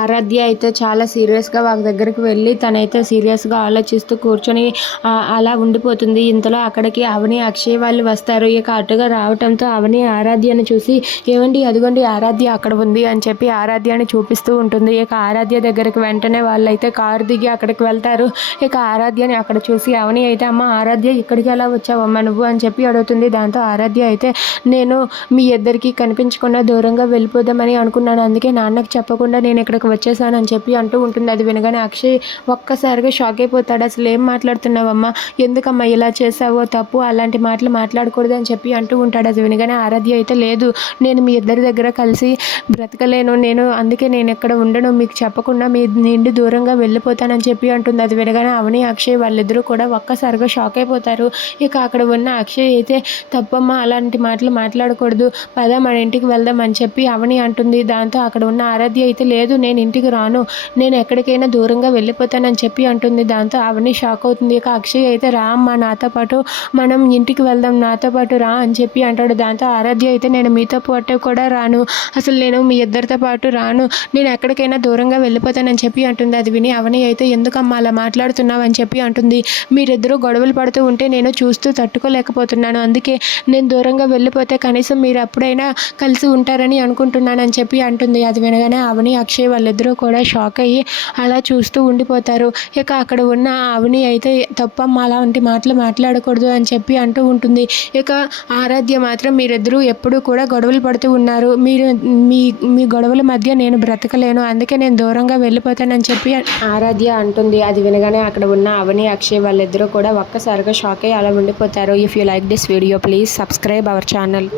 ఆరాధ్య అయితే చాలా సీరియస్గా వాళ్ళ దగ్గరికి వెళ్ళి తనైతే సీరియస్గా ఆలోచిస్తూ కూర్చొని అలా ఉండిపోతుంది. ఇంతలో అక్కడికి అవని అక్షయ్ వాళ్ళు వస్తారు. ఇక అటుగా రావటంతో అవని ఆరాధ్యను చూసి ఏమండి అదిగోండి ఆరాధ్య అక్కడ ఉంది అని చెప్పి ఆరాధ్యని చూపిస్తూ ఉంటుంది. ఇక ఆరాధ్య దగ్గరికి వెంటనే వాళ్ళైతే కారు దిగి అక్కడికి వెళ్తారు. ఇక ఆరాధ్యని అక్కడ చూసి అవని అయితే అమ్మ ఆరాధ్య ఇక్కడికి ఎలా వచ్చావమ్మా నువ్వు? అని చెప్పి అడుగుతుంది. దాంతో ఆరాధ్య అయితే నేను మీ ఇద్దరికి కనిపించకుండా దూరంగా వెళ్ళిపోదామని అనుకున్నాను. అందుకే నాన్నకు చెప్పకుండా నేను ఇక్కడికి వచ్చేసానని చెప్పి అంటూ ఉంటుంది. అది వినగానే అక్షయ్ ఒక్కసారిగా షాక్ అయిపోతాడు. అసలు ఏం మాట్లాడుతున్నావమ్మా? ఎందుకమ్మా ఇలా చేసావో తప్పు? అలాంటి మాటలు మాట్లాడకూడదు అని చెప్పి అంటూ ఉంటాడు. అది వినగానే ఆరాధ్య అయితే లేదు నేను మీ ఇద్దరి దగ్గర కలిసి బ్రతకలేను. నేను అందుకే నేను ఇక్కడ ఉండను. మీకు చెప్పకుండా మీ నిండి దూరంగా వెళ్ళిపోతానని చెప్పి అంటుంది. అది వినగానే అవని అక్షయ్ వాళ్ళిద్దరూ కూడా ఒక్కసారిగా షాక్ అయిపోతారు. ఇక అక్కడ ఉన్న అక్షయ్ అయితే తప్పమ్మా అలాంటి మాటలు మాట్లాడకూడదు. పద మన ఇంటికి వెళ్దాం అని చెప్పి అవని అంటుంది. దాంతో అక్కడ ఉన్న ఆరాధ్య అయితే లేదు నేను ఇంటికి రాను. నేను ఎక్కడికైనా దూరంగా వెళ్ళిపోతానని చెప్పి అంటుంది. దాంతో అవన్నీ షాక్ అవుతుంది. ఇక అక్షయ్ అయితే రా అమ్మా నాతో పాటు మనం ఇంటికి వెళ్దాం నాతో పాటు రా అని చెప్పి అంటాడు. దాంతో ఆరాధ్య అయితే నేను మీతో పాటు కూడా రాను. అసలు నేను మీ ఇద్దరితో పాటు రాను. నేను ఎక్కడికైనా దూరంగా వెళ్ళిపోతానని చెప్పి అంటుంది. అది విని అవని అయితే ఎందుకమ్మా అలా మాట్లాడుతున్నావు అని చెప్పి అంటుంది. మీరిద్దరూ గొడవలు పడుతూ ఉంటే నేను చూస్తూ తట్టుకోలేకపోతున్నాను. అందుకే నేను దూరంగా వెళ్ళిపోతే కనీసం మీరు అప్పుడైనా కలిసి ఉంటారని అనుకుంటున్నాను అని చెప్పి అంటుంది. అది వినగానే అవని అక్షయ్ వాళ్ళిద్దరూ కూడా షాక్ అయ్యి అలా చూస్తూ ఉండిపోతారు. ఇక అక్కడ ఉన్న అవని అయితే తప్పమ్మ అలాంటి మాటలు మాట్లాడకూడదు అని చెప్పి అంటూ ఉంటుంది. ఇక ఆరాధ్య మాత్రం మీరిద్దరూ ఎప్పుడూ కూడా గొడవలు పడుతూ ఉన్నారు. మీరు మీ మీ గొడవల మధ్య నేను బ్రతకలేను. అందుకే నేను దూరంగా వెళ్ళిపోతానని చెప్పి ఆరాధ్య అంటుంది. అది వినగానే అక్కడ ఉన్న అవని అక్షయ్ వాళ్ళిద్దరూ కూడా ఒక్కసారిగా షాక్ అయ్యి అలా ఉండిపోతారు. If you like this video please subscribe our channel